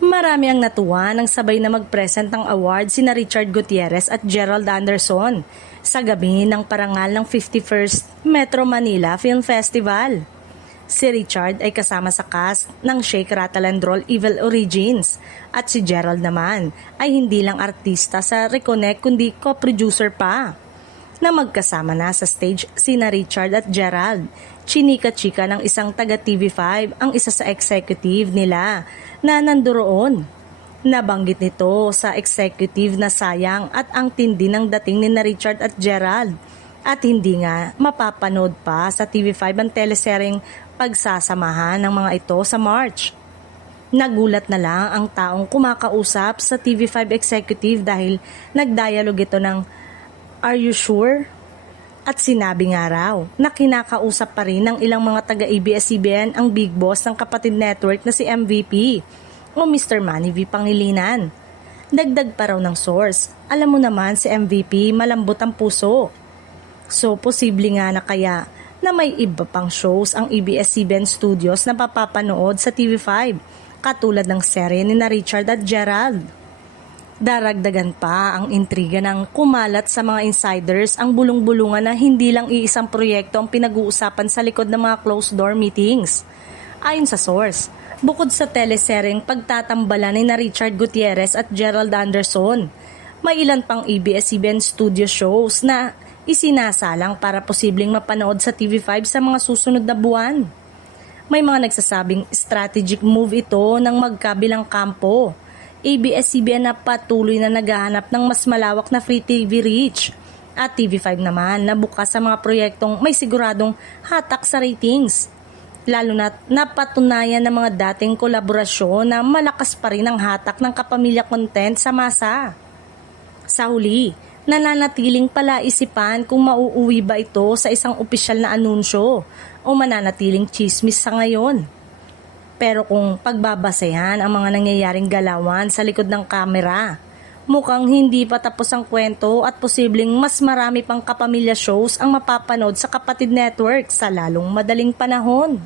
Marami ang natuwa nang sabay na mag-present ng award sina Richard Gutierrez at Gerald Anderson sa gabi ng parangal ng 51st Metro Manila Film Festival. Si Richard ay kasama sa cast ng Shake, Rattle and Roll Evil Origins at si Gerald naman ay hindi lang artista sa Reconnect kundi co-producer pa. Na magkasama na sa stage sina Richard at Gerald. Chinika-chika ng isang taga TV5 ang isa sa executive nila na nandoon. Nabanggit nito sa executive na sayang at ang tindi ng dating ni na Richard at Gerald at hindi nga mapapanood pa sa TV5 ang teleseryeng pagsasamahan ng mga ito sa March. Nagulat na lang ang taong kumakausap sa TV5 executive dahil nagdialog ito ng "Are you sure?" At sinabi nga raw na kinakausap pa rin ng ilang mga taga-ABS-CBN ang big boss ng kapatid network na si MVP o Mr. Manny V. Pangilinan. Dagdag pa raw ng source, alam mo naman si MVP malambot ang puso. So posible nga na kaya na may iba pang shows ang ABS-CBN Studios na papapanood sa TV5 katulad ng serye ni na Richard at Gerald. Daragdagan pa ang intriga ng kumalat sa mga insiders ang bulong-bulungan na hindi lang iisang proyekto ang pinag-uusapan sa likod ng mga closed-door meetings. Ayon sa source, bukod sa teleseryeng pagtatambalan ni na Richard Gutierrez at Gerald Anderson, may ilan pang ABS-CBN studio shows na isinasalang para posibleng mapanood sa TV5 sa mga susunod na buwan. May mga nagsasabing strategic move ito ng magkabilang kampo. ABS-CBN na patuloy na naghahanap ng mas malawak na free TV reach at TV5 naman na bukas sa mga proyektong may siguradong hatak sa ratings. Lalo na napatunayan ng mga dating kolaborasyon na malakas pa rin ang hatak ng kapamilya content sa masa. Sa huli, nananatiling palaisipan kung mauuwi ba ito sa isang opisyal na anunsyo o mananatiling chismis sa ngayon. Pero kung pagbabasehan ang mga nangyayaring galawan sa likod ng kamera, mukhang hindi pa tapos ang kwento at posibleng mas marami pang kapamilya shows ang mapapanood sa kapatid network sa lalong madaling panahon.